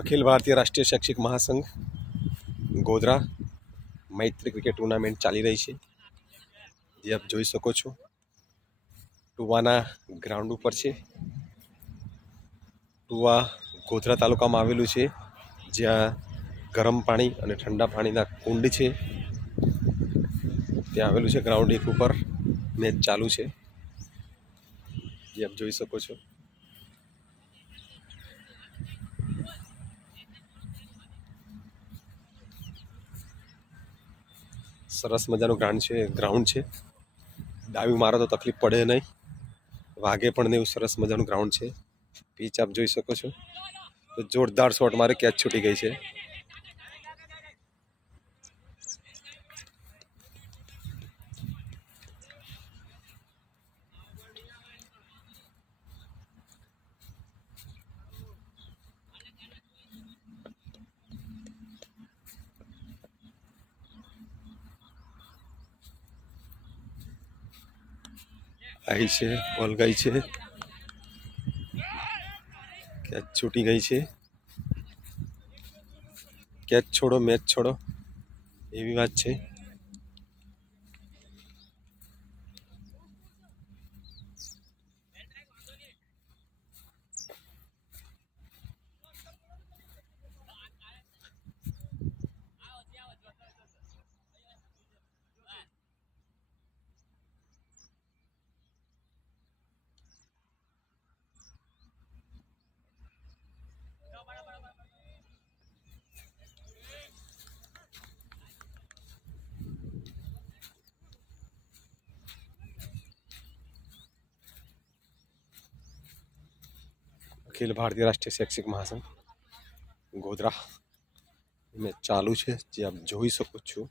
अखिल भारतीय राष्ट्रीय शैक्षिक महासंघ ગોધરા મૈત્રી ક્રિકેટ ટુર્નામેન્ટ ચાલી રહી છે, જે આપ જોઈ શકો છો ટુવાના ગ્રાઉન્ડ ઉપર છે. ટુવા ગોધરા તાલુકામાં આવેલું છે, જ્યાં ગરમ પાણી અને ઠંડા પાણીના કુંડ છે. ત્યાં આવેલું છે ગ્રાઉન્ડ એક ઉપર. મેચ ચાલુ છે, જે આપ જોઈ શકો છો. સરસ મજાનું ગ્રાઉન્ડ છે. ડાવી મારો તો તકલીફ પડે નહીં, વાગે પણ નહીં એવું સરસ મજાનું ગ્રાઉન્ડ છે. પીચ આપ જોઈ શકો છો. તો જોરદાર શોટ મારે, કેચ છૂટી ગઈ છે. આવી છે, બોલ ગઈ છે, કેચ છૂટી ગઈ છે. કેચ છોડો મેચ છોડો એવી વાત છે. અખિલ ભારતીય રાષ્ટ્રીય શૈક્ષિક મહાસંઘ ગોધરા મેચ ચાલુ છે, જે આપ જોઈ શકો છો.